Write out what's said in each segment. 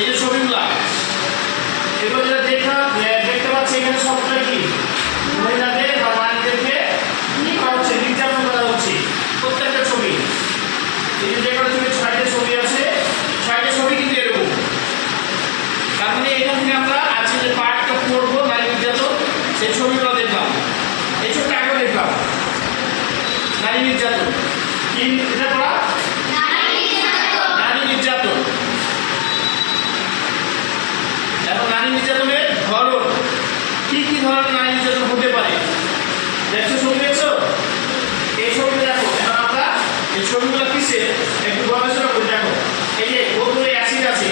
এই যে ছবিগুলা এগুলো যেটা দেখতে পাচ্ছি এখানে সবটা কি মহিলাদের বা নারীদেরকে কি করা হচ্ছে, নির্যাতন করা হচ্ছে প্রত্যেকটা ছবি। এই যে কটা ছবি, 6টা ছবি আছে, 6টা ছবি কিন্তু এরকম। তার মানে এখান থেকে আমরা আজকে যে পার্টটা পড়বো নারী নির্যাতন, সেই ছবিগুলো দেখলাম, এই ছবিটা আগে দেখলাম নারী নির্যাতন কি, এটা পড়া নারী নির্যাতন। এখন নারী নির্যাতনের ধরন কি কি ধরনের নারী নির্যাতন হতে পারে দেখছো, ছবি দেখছো, এই ছবিটা দেখো। এখন আমরা এই ছবিগুলো কিসে একটু গবেষণা করে দেখো। এই যে বোতলে অ্যাসিড আছে,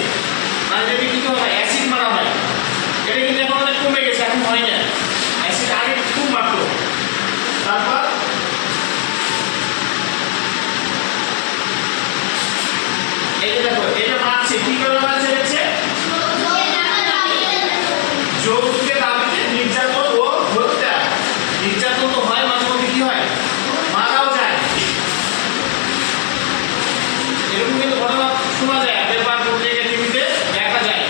নারীদেরকে কি করা হয়, অ্যাসিড মারা হয়। এটা কিন্তু এখন অনেক কমে গেছে, এখন হয় না, অ্যাসিড আগে খুব মারতো। তারপর এই যে দেখো, এটা মারছে, কি করে মারছে দেখছে, যৌতুকের দাবিতে নির্যাতন ও হত্যা। নির্যাতন তো হয়, মাঝে মধ্যে কি হয়, মারাও যায়। এরকম কিন্তু ঘটনা শোনা যায়, পেপার পত্রিকা টিভিতে দেখা যায়।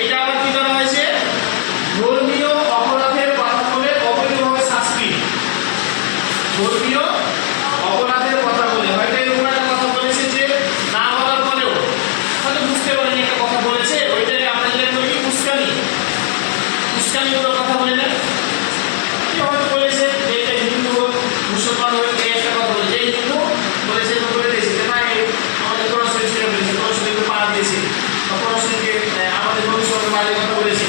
এটা আবার কি করা হয়েছে, ধর্মীয় অপরাধের কথা বলে অবৈধভাবে শাস্তি। ধর্মীয় অপরাধের কথা বলে হয়তো এরকম একটা কথা বলেছে যে না বলার পরেও হয়তো বুঝতে পারেনি একটা কথা বলেছে, ওইটাকে আমরা যেটা বলি কি উস্কানি, উস্কানিমূলক কথা বলে না, কেউ হয়তো বলেছে যে এটা হিন্দু হোক মুসলমান হোক, এই একটা কথা বলে, যে হিন্দু বলেছে তো বলে দিয়েছে যে না আমাদের পড়াশোনা ছিল বলেছে, পড়াশোনাকে পাড়া দিয়েছে, বা পড়াশোনাকে আমাদের ভবিষ্যতে মাঝে কথা বলেছে,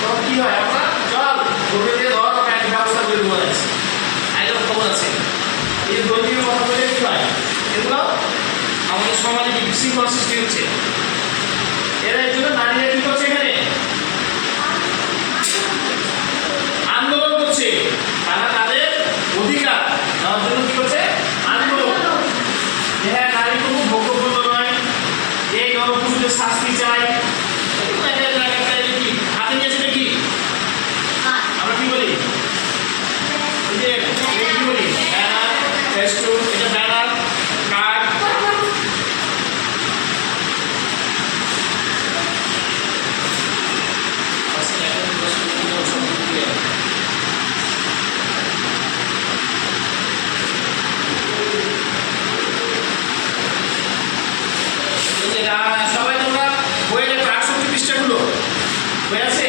তখন কি হয়, আমরা চল ধরে দিয়ে ধর একটা ব্যবস্থা করে দেওয়া যাচ্ছে, আইনের খবর আছে। এই ধর্মীয় কথা বলে কি হয়, এগুলো আমাদের সমাজে বিশৃঙ্খলা সৃষ্টি হচ্ছে। এরা এই জন্য নারীরা কি করছে, এখানে আন্দোলন করছে, তারা তাদের অধিকার দেওয়ার জন্য কি করছে, আন্দোলন। হ্যাঁ, নারী কোনো ভোগ্যপূর্ণ নয়, এই নরপুরুষদের শাস্তি চাই। কি হাতে নিয়েছে কি আমরা কি বলি, এই যে কি বলি, ব্যানার, ফেস্টুন, এটা ব্যানার, কার্ড, সবাই তোমরা বইয়ের 68 পৃষ্ঠাগুলো হয়ে আছে।